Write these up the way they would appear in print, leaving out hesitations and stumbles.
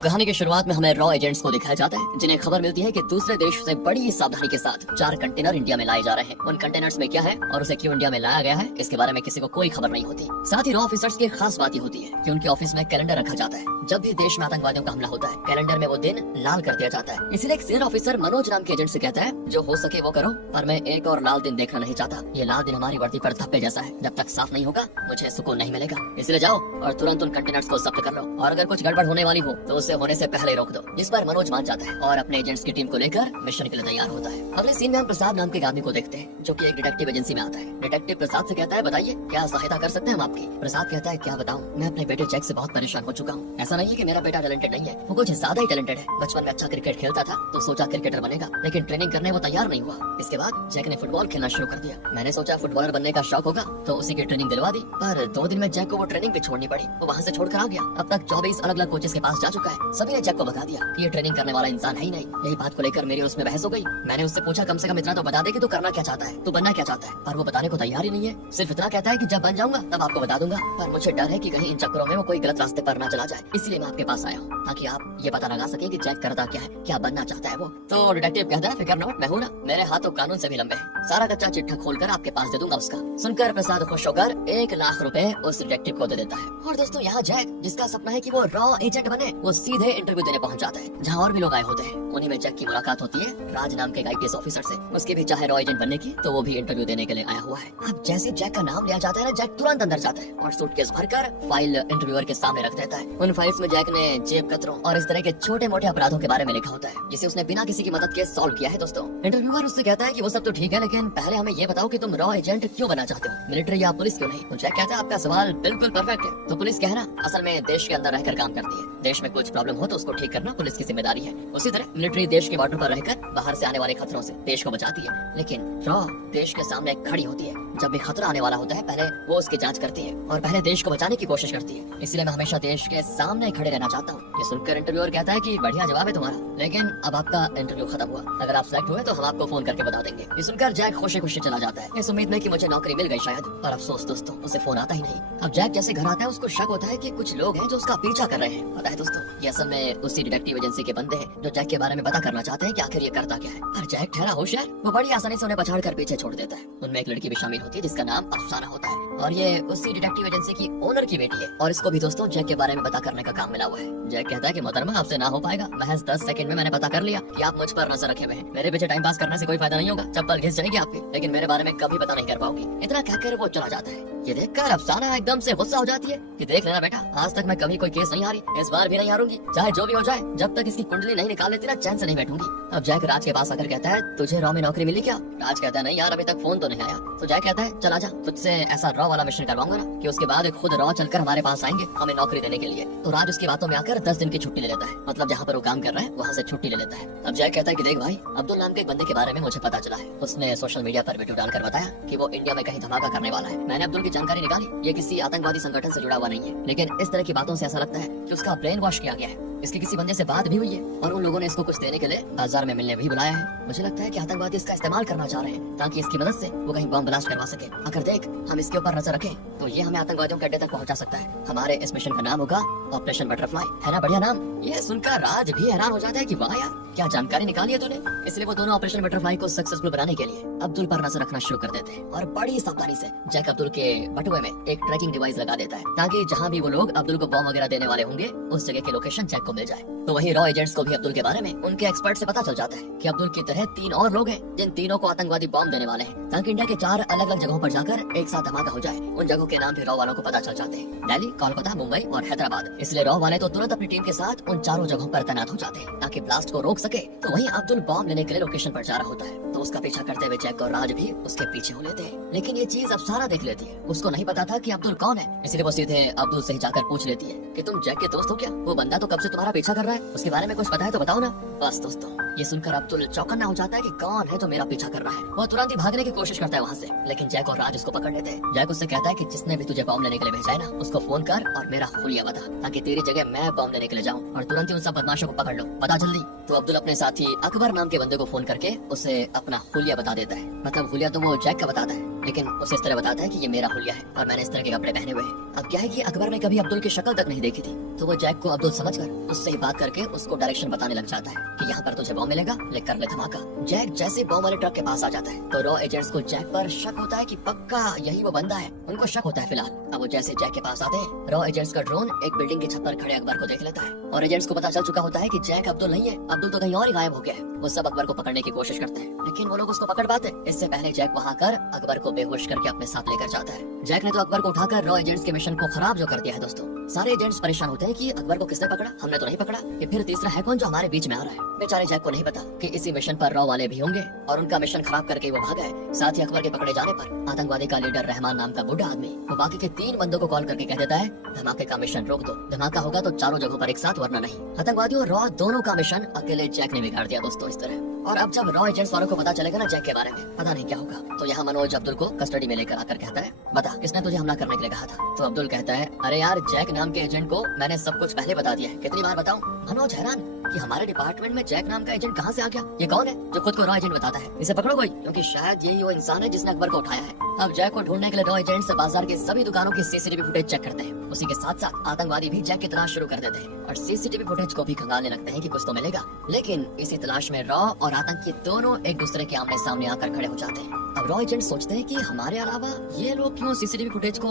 कहानी की शुरुआत में हमें रॉ एजेंट्स को दिखाया जाता है जिन्हें खबर मिलती है कि दूसरे देश से बड़ी सावधानी के साथ 4 कंटेनर इंडिया में लाए जा रहे हैं। उन कंटेनर्स में क्या है और उसे क्यों इंडिया में लाया गया है, इसके बारे में किसी को कोई खबर नहीं होती। साथ ही रॉ ऑफिसर्स की खास बात ये होती है कि उनके ऑफिस में कैलेंडर रखा जाता है। जब भी देश में आतंकवादियों का हमला होता है, कैलेंडर में वो दिन लाल कर दिया जाता है। इसलिए एक सीनियर ऑफिसर मनोज नाम के एजेंट से कहता है, जो हो सके वो करो, पर मैं एक और लाल दिन देखना नहीं चाहता। ये लाल दिन हमारी वर्दी पर धब्बे जैसा है, जब तक साफ नहीं होगा मुझे सुकून नहीं मिलेगा। इसलिए जाओ और तुरंत उन कंटेनर्स को जब्त कर लो, और अगर कुछ गड़बड़ होने वाली हो तो उससे होने से पहले रोक दो। इस पर मनोज मान जाता है और अपने एजेंट्स की टीम को लेकर मिशन के लिए तैयार होता है। अगले सीन में हम प्रसाद नाम के एक आदमी को देखते हैं जो कि एक डिटेक्टिव एजेंसी में आता है। डिटेक्टिव प्रसाद से कहता है, बताइए क्या सहायता कर सकते हैं हम आपकी। प्रसाद कहता है, क्या बताऊं, मैं अपने बेटे जैक से बहुत परेशान हो चुका हूँ। ऐसा नहीं है कि मेरा बेटा टैलेंटेड नहीं है, वो कुछ ज्यादा ही टैलेंटेड है। बचपन में अच्छा क्रिकेट खेलता था तो सोचा क्रिकेटर बनेगा, लेकिन ट्रेनिंग करने वो तैयार नहीं हुआ। इसके बाद जैक ने फुटबॉल खेलना शुरू कर दिया। मैंने सोचा फुटबॉलर बनने का शौक होगा तो उसी की ट्रेनिंग दिलवा दी, पर 2 दिन में जैक को वो ट्रेनिंग भी छोड़नी पड़ी। वो वहाँ से छोड़कर आ गया। अब तक 24 अलग अलग कोचेस के पास जा चुका है। सभी ने जैक को बता दिया कि ये ट्रेनिंग करने वाला इंसान है ही नहीं। यही बात को लेकर मेरी उसमें बहस हो गई। मैंने उससे पूछा, कम से कम इतना तो बता दे कि तू करना क्या चाहता है, तू बनना क्या चाहता है, पर वो बताने को तैयार ही नहीं है। सिर्फ इतना कहता है कि जब बन जाऊंगा तब आपको बता दूंगा, पर मुझे डर है कि कहीं इन चक्करों में वो कोई गलत रास्ते पर ना चला जाए। इसलिए मैं आपके पास आया हूँ ताकि आप ये पता लगा सके कि जैक करता क्या है, क्या बनना चाहता है वो। तो डिटेक्टिव कहता है, फिक्र नॉट, मैं हूँ ना, मेरे हाथ तो कानून से भी लंबे हैं, सारा कच्चा चिट्ठा खोलकर आपके पास दे दूंगा उसका। सुनकर प्रसाद खुश होकर 1 लाख रुपए उस डिटेक्टिव को दे देता है। और दोस्तों यहाँ जैक, जिसका सपना है कि वो रॉ एजेंट बने, वो सीधे इंटरव्यू देने पहुंच जाता है जहाँ और भी लोग आए होते हैं। उन्हीं में जैक की मुलाकात होती है राज नाम के आईपीएस ऑफिसर से। उसकी भी चाहे रॉ एजेंट बनने की, तो वो भी इंटरव्यू देने के लिए आया हुआ है। अब जैसे जैक का नाम लिया जाता है ना, जैक तुरंत अंदर जाता है और सूटकेस भरकर फाइल इंटरव्यूअर के सामने रख देता है। उन फाइल्स में जैक ने जेब कतरों और इस तरह के छोटे मोटे अपराधों के बारे में लिखा होता है, जिसे उसने बिना किसी की मदद के सॉल्व किया है। दोस्तों इंटरव्यूअर उससे कहता है कि वो सब तो ठीक है, लेकिन पहले हमें ये बताओ कि तुम रॉ एजेंट क्यों बनना चाहते हो, मिलिट्री या पुलिस क्यों नहीं। तो जैक कहता है, आपका सवाल बिल्कुल परफेक्ट है। तो पुलिस कहना असल में देश के अंदर रहकर काम करती है। देश में कुछ प्रॉब्लम हो तो उसको ठीक करना पुलिस की जिम्मेदारी है। उसी तरह मिलिट्री देश के बॉर्डर पर रहकर बाहर से आने वाले खतरों से देश को बचाती है, लेकिन रॉ देश के सामने खड़ी होती है। जब भी खतरा आने वाला होता है, पहले वो उसकी जांच करती है और पहले देश को बचाने की कोशिश करती है। इसलिए मैं हमेशा देश के सामने खड़े रहना चाहता हूँ। ये सुनकर इंटरव्यूअर कहता है कि बढ़िया जवाब है तुम्हारा, लेकिन अब आपका इंटरव्यू खत्म हुआ। अगर आप सिलेक्ट हुए तो हम आपको फोन करके बता देंगे। ये सुनकर जैक खुशी खुशी चला जाता है, इस उम्मीद में कि मुझे नौकरी मिल गई शायद। पर अफसोस दोस्तों, उसे फोन आता ही नहीं। अब जैक जैसे घर आता है, उसको शक होता है कि कुछ लोग हैं जो उसका पीछा कर रहे हैं। पता है दोस्तों, ये असल में उसी डिटेक्टिव एजेंसी के बंदे हैं जो जैक के बारे में पता करना चाहते हैं कि आखिर ये करता क्या है। पर जैक ठहरा होशियार, वो बड़ी आसानी से उन्हें पछाड़ कर पीछे छोड़ देता है। उनमें एक लड़की भी शामिल होती है जिसका नाम अफसाना होता है, और ये उसी डिटेक्टिव एजेंसी की ओनर की बेटी है। और इसको भी दोस्तों जैक के बारे में पता करने का काम मिला हुआ है। जैक कहता है कि मोहतरमा, आपसे ना हो पाएगा। महज 10 सेकंड में मैंने पता कर लिया कि आप मुझ पर नजर रखे हुए हैं। मेरे पीछे टाइम पास करने से कोई फायदा नहीं होगा, चप्पल घिस जाएगी आपकी, लेकिन मेरे बारे में कभी पता नहीं कर पाओगी। इतना कहकर वो चला जाता है। ये देखकर अफसाना एकदम से गुस्सा हो जाती है कि देख लेना बेटा, आज तक मैं कभी कोई केस नहीं हारी, इस बार भी नहीं हारूंगी, चाहे जो भी हो जाए। जब तक इसकी कुंडली नहीं निकाल लेती ना, चैन से नहीं बैठूंगी। अब जैक राज के पास आकर कहता है, तुझे रॉ में नौकरी मिली क्या। राज कहता है, नहीं यार, अभी तक फोन तो नहीं आया। तो जैक कहता है, चला जा, तुझसे ऐसा रॉ वाला मिशन करवाऊंगा ना कि उसके बाद खुद रॉ चलकर हमारे पास आएंगे हमें नौकरी देने के लिए। तो राज उसकी बातों में आकर 10 दिन की छुट्टी ले लेता है, मतलब जहाँ पर वो काम कर रहा है वहाँ से छुट्टी ले लेता है। अब जैक कहता है कि देख भाई, अब्दुल नाम के एक बंदे के बारे में मुझे पता चला है। उसने सोशल मीडिया पर वीडियो डालकर बताया कि वो इंडिया में कहीं धमाका करने वाला है। मैंने अब्दुल की जानकारी निकाली, ये किसी आतंकवादी संगठन से जुड़ा हुआ नहीं है, लेकिन इस तरह की बातों से ऐसा लगता है कि उसका ब्रेन वॉश किया गया है। इसकी किसी बंदे से बात भी हुई है और उन लोगों ने इसको कुछ देने के लिए बाजार में मिलने भी बुलाया है। मुझे लगता है कि आतंकवादी इसका इस्तेमाल करना चाह रहे हैं ताकि इसकी मदद से वो कहीं बम ब्लास्ट करवा सके। अगर देख हम इसके ऊपर नजर रखें तो ये हमें आतंकवादियों के अड्डे तक पहुंचा सकता है। हमारे इस मिशन का नाम होगा ऑपरेशन बटरफ्लाई। है ना बढ़िया नाम। ये सुनकर राज भी हैरान हो जाता है कि वाह यार, क्या जानकारी निकाली है तूने। इसलिए वो दोनों ऑपरेशन बटरफ्लाई को सक्सेसफुल बनाने के लिए अब्दुल पर नजर रखना शुरू कर देते हैं और बड़ी सावधानी से जैक अब्दुल के बटुए में एक ट्रैकिंग डिवाइस लगा देता है ताकि जहाँ भी वो लोग अब्दुल को बम वगैरह देने वाले होंगे उस जगह की लोकेशन जैक को मिल जाए। तो वही रॉ एजेंट्स को भी अब्दुल के बारे में उनके एक्सपर्ट से पता चल जाता है कि अब्दुल की तरह 3 और लोग हैं जिन तीनों को आतंकवादी बम देने वाले हैं ताकि इंडिया के 4 अलग अलग जगहों पर जाकर एक साथ धमाका हो जाए। उन जगहों के नाम भी रॉ वालों को पता चल जाते हैं, दिल्ली, कोलकाता, मुंबई और हैदराबाद। इसलिए रॉ वाले तो तुरंत अपनी टीम के साथ उन चारों जगहों पर तैनात हो जाते हैं ताकि ब्लास्ट को रोक सके। तो वहीं अब्दुल बम लेने के लिए लोकेशन पर जा रहा होता है, तो उसका पीछा करते हुए जैक और राज भी उसके पीछे हो लेते हैं। लेकिन ये चीज अफसाना देख लेती है, उसको नहीं पता था कि अब्दुल कौन है, इसलिए वो सीधे अब्दुल से ही जाकर पूछ लेती है कि तुम जैक के दोस्त हो क्या। वो बंदा तो कब से तुम्हारा पीछा कर रहा है, उसके बारे में कुछ पता है तो बताओ ना। बस दोस्तों, ये सुनकर अब्दुल चौकन्ना हो जाता है कि कौन है तो मेरा पीछा कर रहा है। वो तुरंत ही भागने की कोशिश करता है वहाँ से, लेकिन जैक और राज उसको पकड़ लेते हैं। जैक उससे कहता है कि जिसने भी तुझे बम लेने के लिए भेजा है ना, उसको फोन कर और मेरा हुलिया बता ताकि तेरी जगह मैं बम लेने के लिए जाऊँ और तुरंत ही उन सब बदमाशों को पकड़ लो, बता जल्दी। तो अब्दुल अपने साथी अकबर नाम के बंदे को फोन करके उसे अपना हुलिया बता देता है। मतलब हुलिया तो वो जैक का बताता है, लेकिन उसे इस तरह बताता है कि ये मेरा हुलिया है और मैंने इस तरह के कपड़े पहने हुए हैं। अब क्या है कि अकबर ने कभी अब्दुल की शक्ल तक नहीं देखी थी, तो वो जैक को अब्दुल समझकर उससे ही बात करके उसको डायरेक्शन बताने लग जाता है कि यहाँ पर तुझे बॉम्ब मिलेगा, ले कर ले धमाका। जैक जैसे बॉम्ब वाले ट्रक के पास आ जाता है तो रॉ एजेंट्स को जैक पर शक होता है कि पक्का यही वो बंदा है। उनको शक होता है फिलहाल। अब वो जैसे जैक के पास आते हैं, रॉ एजेंट्स का ड्रोन एक बिल्डिंग की छत पर खड़े अकबर को देख लेता है और एजेंट्स को पता चल चुका होता है कि जैक अब्दुल नहीं है, अब्दुल तो कहीं और ही गायब हो गया है। वो सब अकबर को पकड़ने की कोशिश करते हैं, लेकिन वो लोग उसको पकड़ पाते। इससे पहले जैक वहाँ कर अकबर को बेहोश करके अपने साथ लेकर जाता है। जैक ने तो अकबर को उठाकर रॉ एजेंट्स के मिशन को खराब जो कर दिया है दोस्तों। सारे एजेंट्स परेशान होते हैं कि अकबर को किसने पकड़ा, हमने तो नहीं पकड़ा, ये फिर तीसरा है कौन जो हमारे बीच में आ रहा है। बेचारे जैक को नहीं पता कि इसी मिशन पर रॉ वाले भी होंगे और उनका मिशन खराब करके वो भाग गए। साथ ही अकबर के पकड़े जाने पर आतंकवादी का लीडर रहमान नाम का बुढ़ा आदमी वो बाकी के 3 बंदों को कॉल करके कह देता है धमाके का मिशन रोक दो, धमाका होगा तो चारों जगहों पर एक साथ, वरना नहीं। आतंकवादियों और रॉ दोनों का मिशन अकेले जैक ने बिगाड़ दिया दोस्तों इस तरह। और अब जब रॉ एजेंट्स वालों को पता चलेगा ना जैक के बारे में, पता नहीं क्या होगा। तो यहाँ मनोज अब्दुल को कस्टडी में लेकर आकर कहता है बता किसने तुझे हमला करने के लिए कहा था। तो अब्दुल कहता है अरे यार जैक नाम के एजेंट को मैंने सब कुछ पहले बता दिया है, कितनी बार बताऊं। मनोज हैरान कि हमारे डिपार्टमेंट में जैक नाम का एजेंट कहाँ से आ गया, ये कौन है जो खुद को रॉ एजेंट बताता है, इसे पकड़ो कोई, क्योंकि शायद यही वो इंसान है जिसने अकबर को उठाया है। अब जैक को ढूंढने के लिए रॉ एजेंट्स बाजार के सभी दुकानों की सीसीटीवी फुटेज चेक करते हैं। उसी के साथ साथ आतंकवादी भी जैक की तलाश शुरू कर देते हैं और सीसीटीवी फुटेज को भी खंगालने लगते हैं कि कुछ तो मिलेगा। लेकिन इसी तलाश में रॉ और आतंकी दोनों एक दूसरे के आमने सामने आकर खड़े हो जाते हैं। अब रॉ एजेंट सोचते हैं कि हमारे अलावा ये लोग क्यों सीसीटीवी फुटेज को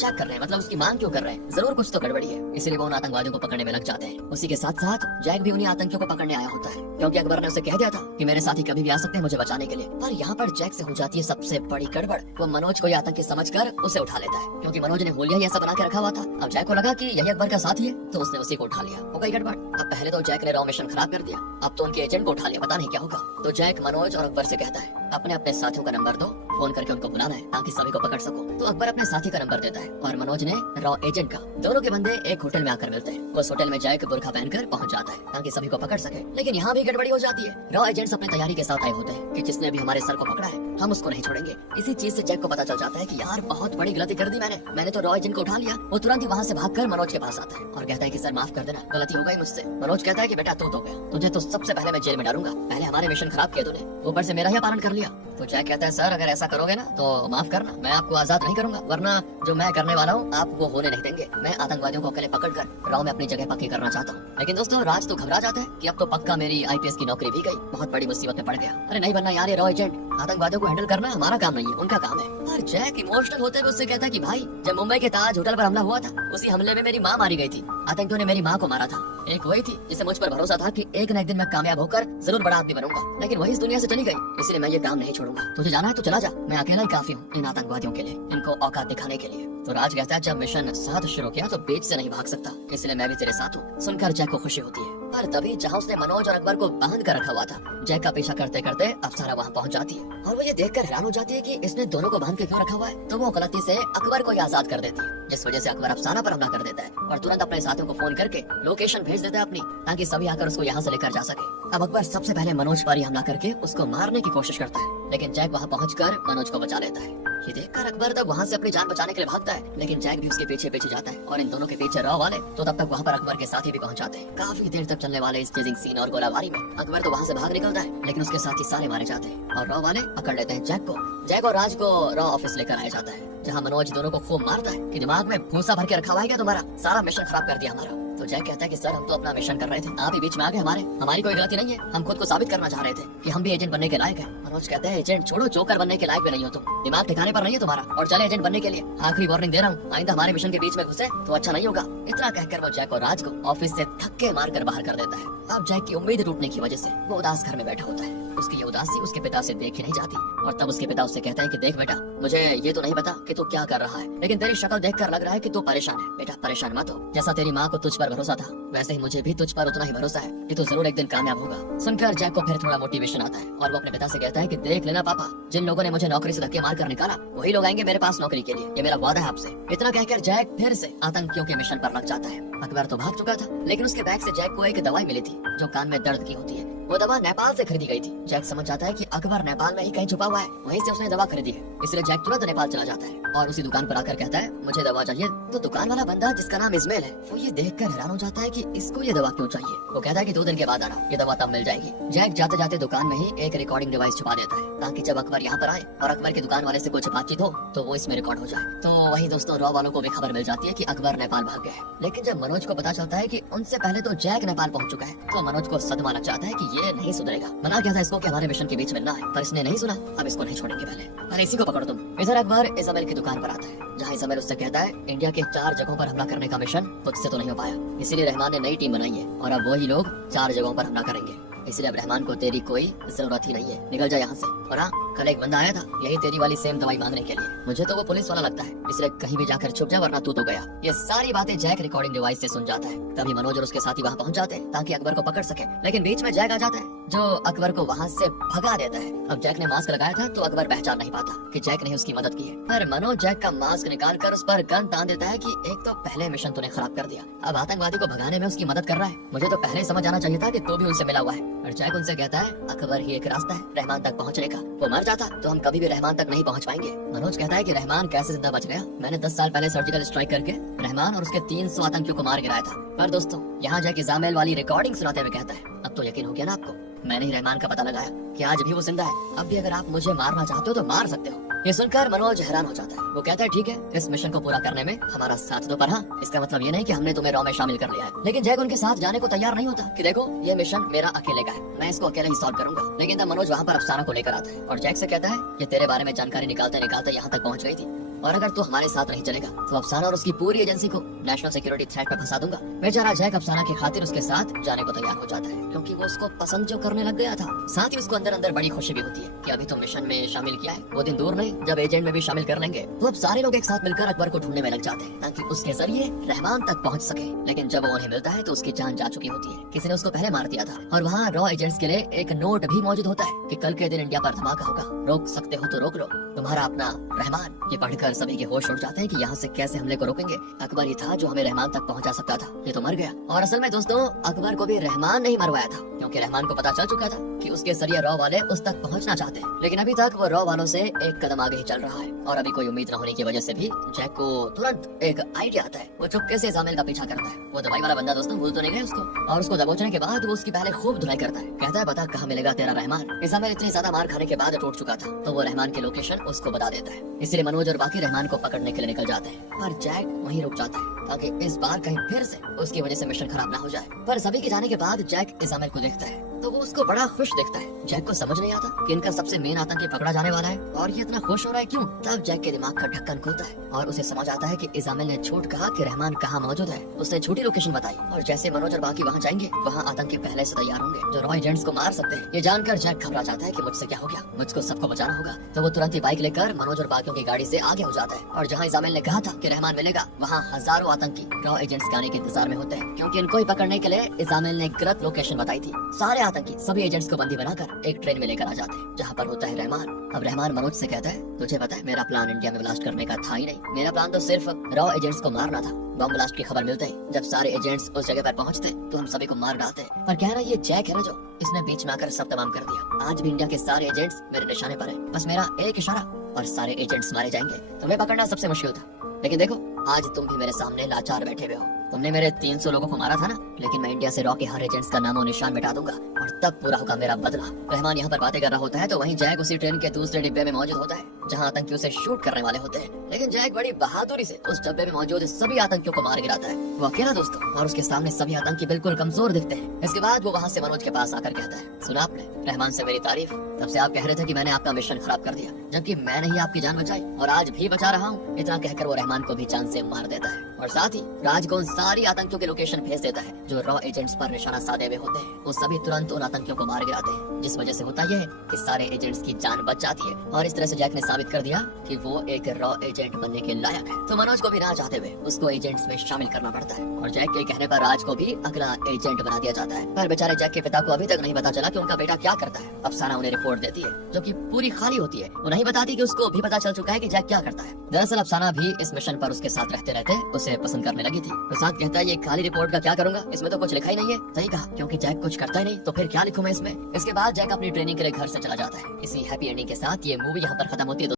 चेक कर रहे हैं, मतलब उसकी मांग क्यों कर रहे हैं, जरूर कुछ तो गड़बड़ी है। इसलिए वो उन आतंकवादियों को पकड़ने में लग जाते हैं। उसी के साथ साथ जैक भी उन्हीं आतंकियों को पकड़ने आया होता है, क्योंकि अकबर ने उसे कह दिया था कि मेरे साथी कभी भी आ सकते हैं मुझे बचाने के लिए। पर यहाँ पर जैक से हो जाती है सबसे बड़ी गड़बड़। वो मनोज को आतंकी समझकर उसे उठा लेता है, क्योंकि मनोज ने होलिया ही ऐसा बना के रखा हुआ था। अब जैक को लगा कि यही अकबर का साथी है, तो उसने उसी को उठा लिया। हो गई गड़बड़। अब पहले तो जैक ने रॉ मिशन खराब कर दिया, अब तो उनके एजेंट को उठा लिया, पता नहीं क्या होगा। तो जैक मनोज और अकबर से कहता है अपने अपने साथियों का नंबर दो, फोन करके उनको बुलाना है ताकि सभी को पकड़ सको। तो अकबर अपने साथी का नंबर देता है और मनोज ने रॉ एजेंट का। दोनों के बंदे एक होटल में आकर मिलते हैं। उस होटल में जैक बुर्खा पहनकर पहुंच जाता है ताकि सभी को पकड़ सके। लेकिन यहाँ भी गड़बड़ी हो जाती है। रॉ एजेंट्स अपनी तैयारी के साथ आए होते हैं कि जिसने भी हमारे सर को पकड़ा है हम उसको नहीं छोड़ेंगे। इसी चीज से जैक को पता चल जाता है कि यार बहुत बड़ी गलती कर दी मैंने तो रॉ एजेंट को उठा लिया। वो तुरंत ही वहाँ से भागकर मनोज के पास आता है और कहता है कि सर माफ कर देना, गलती हो गई मुझसे। मनोज कहता है कि बेटा तू तो गया, तुझे तो सबसे पहले मैं जेल में डालूंगा, पहले हमारे मिशन खराब किया तूने, ऊपर से मेरा ही अपहरण कर लिया। तो जैक कहता है सर अगर ऐसा करोगे ना तो माफ करना, मैं आपको आजाद नहीं करूंगा, वरना जो मैं करने वाला हूँ आप वो होने नहीं देंगे। मैं आतंकवादियों को अकेले पकड़कर रॉ में अपनी जगह पक्की करना चाहता हूँ। लेकिन दोस्तों राज तो घबरा जाता है कि अब तो पक्का मेरी आईपीएस की नौकरी भी गई, बहुत बड़ी मुसीबत में पड़ गया। अरे नहीं बनना यार, ये रॉ एजेंट आतंकवादियों को हैंडल करना हमारा काम नहीं है, उनका काम है। और जैक इमोशनल होते हुए उससे कहता है कि भाई जब मुंबई के ताज होटल पर हमला हुआ था उसी हमले में मेरी माँ मारी गई थी, आतंकियों ने मेरी माँ को मारा था। एक वही थी जिसे मुझ पर भरोसा था कि एक न एक दिन मैं कामयाब होकर जरूर बड़ा आदमी बनूंगा, लेकिन वही इस दुनिया से चली गई, इसलिए मैं ये काम नहीं छोड़ूंगा। तुझे जाना है तो चला जा, मैं अकेला ही काफी हूँ इन आतंकवादियों के लिए, इनको औकात दिखाने के लिए। तो राज कहता है जब मिशन साथ शुरू किया तो बीच से नहीं भाग सकता, इसलिए मैं भी तेरे साथ हूँ। सुनकर जैक को खुशी होती है। पर तभी जहाँ उसने मनोज और अकबर को बांध कर रखा हुआ था, जैक का पीछा करते करते अप्सरा वहाँ पहुँच जाती है और वो ये देखकर हैरान हो जाती है कि इसने दोनों को बांध के क्यों रखा हुआ है। तो वो गलती से अकबर को ही आजाद कर देती है, जिस वजह से अकबर अफसाना पर हमला कर देता है और तुरंत अपने साथियों को फोन करके लोकेशन भेज देता है अपनी, ताकि सभी आकर उसको यहाँ से लेकर जा सके। अब अकबर सबसे पहले मनोज पर ही हमला करके उसको मारने की कोशिश करता है, लेकिन जैक वहाँ पहुँचकर मनोज को बचा लेता है। ये देखकर अकबर तब वहाँ से अपनी जान बचाने के लिए भागता है, लेकिन जैक भी उसके पीछे पीछे जाता है और इन दोनों के पीछे रॉ वाले तो तब तक वहाँ पर अकबर के साथी भी पहुँच जाते हैं। काफी देर तक चलने वाले इस चेजिंग सीन और गोलाबारी में अकबर तो वहाँ से भाग निकलता है, लेकिन उसके साथी सारे मारे जाते हैं और रॉ वाले पकड़ लेते हैं जैक को। जैक और राज को रॉ ऑफिस लेकर आया जाता है, जहाँ मनोज दोनों को खूब मारता है कि दिमाग में भूसा भर के रखा हुआ है क्या तुम्हारा, सारा मिशन खराब कर दिया हमारा। तो जैक कहता है कि सर हम तो अपना मिशन कर रहे थे, आप ही बीच में आ गए, हमारी कोई गलती नहीं है, हम खुद को साबित करना चाह रहे थे कि हम भी एजेंट बनने के लायक हैं। मनोज कहता है एजेंट छोड़ो, जोकर बनने के लायक भी नहीं हो तुम, दिमाग ठिकाने पर नहीं है तुम्हारा, और चले एजेंट बनने के लिए। आखिरी वार्निंग दे रहा हूँ, आइंदा हमारे मिशन के बीच में घुसे तो अच्छा नहीं होगा। इतना कहकर वो जैक और राज को ऑफिस से धक्के मारकर बाहर कर देता है। अब जैक की उम्मीद टूटने की वजह से वो उदास घर में बैठा होता है। उसकी ये उदासी उसके पिता से देखी नहीं जाती और तब उसके पिता उससे कहते हैं कि देख बेटा, मुझे ये तो नहीं पता कि तू क्या कर रहा है, लेकिन तेरी शक्ल देखकर लग रहा है कि तू परेशान है। बेटा परेशान मत हो, जैसा तेरी माँ को तुझ पर भरोसा था वैसे ही मुझे भी तुझ पर उतना ही भरोसा है कि तू जरूर एक दिन कामयाब होगा। सुनकर जैक को फिर थोड़ा मोटिवेशन आता है और वो अपने पिता से कहता है कि देख लेना पापा, जिन लोगों ने मुझे नौकरी से धक्के मार कर निकाला वही लोग आएंगे मेरे पास नौकरी के लिए, ये मेरा वादा है आपसे। इतना कहकर जैक फिर से आतंकियों के मिशन पर लग जाता है। अकबर तो भाग चुका था, लेकिन उसके बैग से जैक को एक दवाई मिली थी जो कान में दर्द की होती है। वो दवा नेपाल से खरीदी गई थी। जैक समझ जाता है कि अकबर नेपाल में ही कहीं छुपा हुआ है, वहीं से उसने दवा खरीदी है। इसलिए जैक तुरंत नेपाल चला जाता है और उसी दुकान पर आकर कहता है मुझे दवा चाहिए। तो दुकान वाला बंदा जिसका नाम इस्माइल है वो ये देखकर हैरान हो जाता है कि इसको ये दवा क्यों चाहिए। वो कहता है कि 2 दिन के बाद आना, ये दवा तब मिल जाएगी। जैक जाते जाते दुकान में ही एक रिकॉर्डिंग डिवाइस छुपा देता है ताकि जब अकबर यहाँ पर आए और अकबर के दुकान वाले से कुछ बातचीत हो तो वो इसमें रिकॉर्ड हो जाए। तो वही दोस्तों रॉ वालों को भी खबर मिल जाती है कि अकबर नेपाल भाग गया है। लेकिन जब मनोज को पता चलता है कि उनसे पहले तो जैक नेपाल पहुंच चुका है तो मनोज को सदमा लग जाता है कि ये नहीं सुधरेगा। मना किया था इसको कि हमारे मिशन के बीच मिलना है, पर इसने नहीं सुना। अब इसको नहीं छोड़ेंगे, पहले इसी को पकड़ो तुम। इधर अकबर इसाबेल की दुकान पर आता है जहाँ इसाबेल उससे कहता है इंडिया के 4 जगहों पर हमला करने का मिशन तुझसे तो नहीं हो पाया, इसीलिए रहमान ने नई टीम बनाई है और अब वही लोग 4 जगहों पर हमला करेंगे। इसलिए अब रहमान को तेरी कोई जरूरत ही नहीं है, निकल जा यहाँ से। और हाँ, कल एक बंदा आया था यही तेरी वाली सेम दवाई मांगने के लिए। मुझे तो वो पुलिस वाला लगता है, इसलिए कहीं भी जाकर छुप जा वरना तू तो गया। ये सारी बातें जैक रिकॉर्डिंग डिवाइस से सुन जाता है। तभी मनोज और उसके साथी वहाँ पहुँच जाते हैं ताकि अकबर को पकड़ सके, लेकिन बीच में जैक आ जाता है जो अकबर को वहाँ से भगा देता है। अब जैक ने मास्क लगाया था तो अकबर पहचान नहीं पाता कि जैक ने उसकी मदद की है, पर मनोज जैक का मास्क निकाल कर उस पर गन तान देता है कि एक तो पहले मिशन तूने खराब कर दिया, अब आतंकवादी को भगाने में उसकी मदद कर रहा है। मुझे तो पहले समझ आना चाहिए था कि तू भी उनसे मिला हुआ है। और जैक उनसे कहता है अकबर ही एक रास्ता है रहमान तक पहुँचने का, वो मर जाता तो हम कभी भी रहमान तक नहीं पहुँच पाएंगे। मनोज कहता है कि रहमान कैसे जिंदा बच गया, मैंने 10 साल पहले सर्जिकल स्ट्राइक करके रहमान और उसके 300 आतंकियों को मार गिराया था। पर दोस्तों यहाँ जैक इसाबेल वाली रिकॉर्डिंग सुनाते हुए कहता है अब तो यकीन हो गया ना आपको, मैंने ही रहमान का पता लगाया कि आज भी वो जिंदा है। अब भी अगर आप मुझे मारना चाहते हो तो मार सकते हो। ये सुनकर मनोज हैरान हो जाता है। वो कहता है ठीक है, इस मिशन को पूरा करने में हमारा साथ दो, पर हाँ इसका मतलब ये नहीं कि हमने तुम्हें रॉ में शामिल कर लिया है। लेकिन जैक उनके साथ जाने को तैयार नहीं होता कि देखो ये मिशन मेरा अकेले का है, मैं इसको अकेले ही सॉल्व करूंगा। लेकिन तब मनोज वहाँ पर अफसाना को लेकर आता है और जैक से कहता है ये तेरे बारे में जानकारी निकालते निकालते यहाँ तक पहुँच गई थी, और अगर तू हमारे साथ नहीं चलेगा तो अफसाना और उसकी पूरी एजेंसी को नेशनल सिक्योरिटी थ्रेट पे फंसा दूंगा। बेचारा जैक अफसाना की खातिर उसके साथ जाने को तैयार हो जाता है क्योंकि वो उसको पसंद जो करने लग गया था। साथ ही उसको अंदर अंदर बड़ी खुशी भी होती है कि अभी तो मिशन में शामिल किया है, वो दिन दूर नहीं जब एजेंट में भी शामिल कर लेंगे। तो अब सारे लोग एक साथ मिलकर अकबर को ढूंढने में लग जाते हैं ताकि उसके जरिए रहमान तक पहुंच सके। लेकिन जब वो उन्हें मिलता है तो उसकी जान जा चुकी होती है, किसी ने उसको पहले मार दिया था। और वहाँ रॉ एजेंट्स के लिए एक नोट भी मौजूद होता है कि कल के दिन इंडिया पर धमाका होगा, रोक सकते हो तो रोक लो, तुम्हारा अपना रहमान। ये पढ़कर सभी के होश उड़ जाते हैं कि यहाँ से कैसे हमले को रोकेंगे। अकबर ही था जो हमें रहमान तक पहुँचा सकता था, ये तो मर गया। और असल में दोस्तों अकबर को भी रहमान नहीं मरवाया था क्योंकि रहमान को पता चल चुका था कि उसके जरिए रॉ वाले उस तक पहुँचना चाहते हैं। लेकिन अभी तक वो रॉ वालों से एक कदम आगे ही चल रहा है और अभी कोई उम्मीद न होने की वजह से भी जैक को तुरंत एक आइडिया आता है। वो चुपके से इसाबेल का पीछा करता है। वो दवाई वाला बंदा दोस्तों भूल तो नहीं गए उसको, और उसको दबोचने के बाद वो उसकी पहले खूब धुलाई करता है। कहता है बता कहाँ मिलेगा तेरा रहमान। इसाबेल इतनी ज्यादा मार खाने के बाद टूट चुका था तो वो रहमान की लोकेशन उसको बता देता है। इसलिए मनोज और बाकी रहमान को पकड़ने के लिए निकल जाते हैं, पर जैक वहीं रुक जाता है ताकि इस बार कहीं फिर से उसकी वजह से मिशन खराब ना हो जाए। पर सभी के जाने के बाद जैक इसाबेल को देखता है तो वो उसको बड़ा खुश दिखता है। जैक को समझ नहीं आता कि इनका सबसे मेन आतंकी पकड़ा जाने वाला है और ये इतना खुश हो रहा है क्यों। तब जैक के दिमाग का ढक्कन खुलता है और उसे समझ आता है कि इसाबेल ने झूठ कहा कि रहमान कहाँ मौजूद है। उसने झूठी लोकेशन बताई और जैसे मनोज और बाकी वहाँ जाएंगे वहाँ आतंकी पहले से तैयार होंगे जो रॉ एजेंट्स को मार सकते हैं। ये जानकर जैक घबरा जाता है कि मुझसे क्या हो गया, मुझको सबको बचाना होगा। तो वो तुरंत ही बाइक लेकर मनोज और बाकियों की गाड़ी से आगे हो जाता है और जहाँ इसाबेल ने कहा था कि रहमान मिलेगा वहाँ हजारों आतंकी रॉ एजेंट्स के आने के इंतजार में होते हैं क्योंकि इनको ही पकड़ने के लिए इसाबेल ने गलत लोकेशन बताई थी। सारे आतंकी सभी एजेंट्स को बंदी बनाकर एक ट्रेन में लेकर आ जाते हैं जहाँ पर होता है रहमान। अब रहमान मनोज से कहता है तुझे पता है मेरा प्लान इंडिया में ब्लास्ट करने का था ही नहीं, मेरा प्लान तो सिर्फ रॉ एजेंट्स को मारना था। बम ब्लास्ट की खबर मिलते ही जब सारे एजेंट्स उस जगह पर पहुंचते तो हम सभी को मार डालते। पर कह रहा ये जैक है ना जो इसने बीच में आकर सब तमाम कर दिया। आज भी इंडिया के सारे एजेंट्स मेरे निशाने पर हैं, बस मेरा एक इशारा और सारे एजेंट्स मारे जाएंगे। तुम्हें पकड़ना सबसे मुश्किल था, लेकिन देखो आज तुम भी मेरे सामने लाचार बैठे हुए हो। तुमने मेरे 300 लोगों को मारा था ना, लेकिन मैं इंडिया से रॉ के हर एजेंट्स का नामो निशान मिटा दूंगा और तब पूरा होगा मेरा बदला। रहमान यहाँ पर बातें कर रहा होता है तो वहीं जैक उसी ट्रेन के दूसरे डिब्बे में मौजूद होता है जहाँ आतंकियों से शूट करने वाले होते हैं। लेकिन जैक बड़ी बहादुरी से उस डब्बे में मौजूद सभी आतंकियों को मार गिराता है। वो अकेला दोस्तों, और उसके सामने सभी आतंकी बिल्कुल कमजोर दिखते हैं। इसके बाद वो वहाँ से मनोज के पास आकर कहता है सुना आपने रहमान से मेरी तारीफ, तब से आप कह रहे थे कि मैंने आपका मिशन खराब कर दिया जबकि मैंने ही आपकी जान बचाई और आज भी बचा रहा हूँ। इतना कहकर वो रहमान को भी जान से मार देता है और साथ ही राज को उन सारी आतंकियों के लोकेशन भेज देता है जो रॉ एजेंट्स पर निशाना साधे हुए होते हैं। वो सभी तुरंत उन आतंकियों को मार गिराते हैं जिस वजह से होता यह है कि सारे एजेंट्स की जान बच जाती है। और इस तरह से जैक ने साबित कर दिया कि वो एक रॉ एजेंट बनने के लायक है। तो मनोज को भी ना चाहते हुए उसको एजेंट्स में शामिल करना पड़ता है और जैक के कहने पर राज को भी अगला एजेंट बना दिया जाता है। पर बेचारे जैक के पिता को अभी तक नहीं पता चला कि उनका बेटा क्या करता है। अफसाना उन्हें रिपोर्ट देती है जो कि पूरी खाली होती है। वो नहीं बताती कि उसको भी पता चल चुका है कि जैक क्या करता है। दरअसल अफसाना भी इस मिशन पर उसके साथ रहते रहते उसे उसे पसंद करने लगी थी। तो साथ कहता है ये काली रिपोर्ट का क्या करूंगा, इसमें तो कुछ लिखा ही नहीं है। सही कहा, क्योंकि जैक कुछ करता ही नहीं तो फिर क्या लिखूं मैं इसमें। इसके बाद जैक अपनी ट्रेनिंग के लिए घर से चला जाता है। इसी हैप्पी एंडिंग के साथ ये मूवी यहाँ पर खत्म होती है।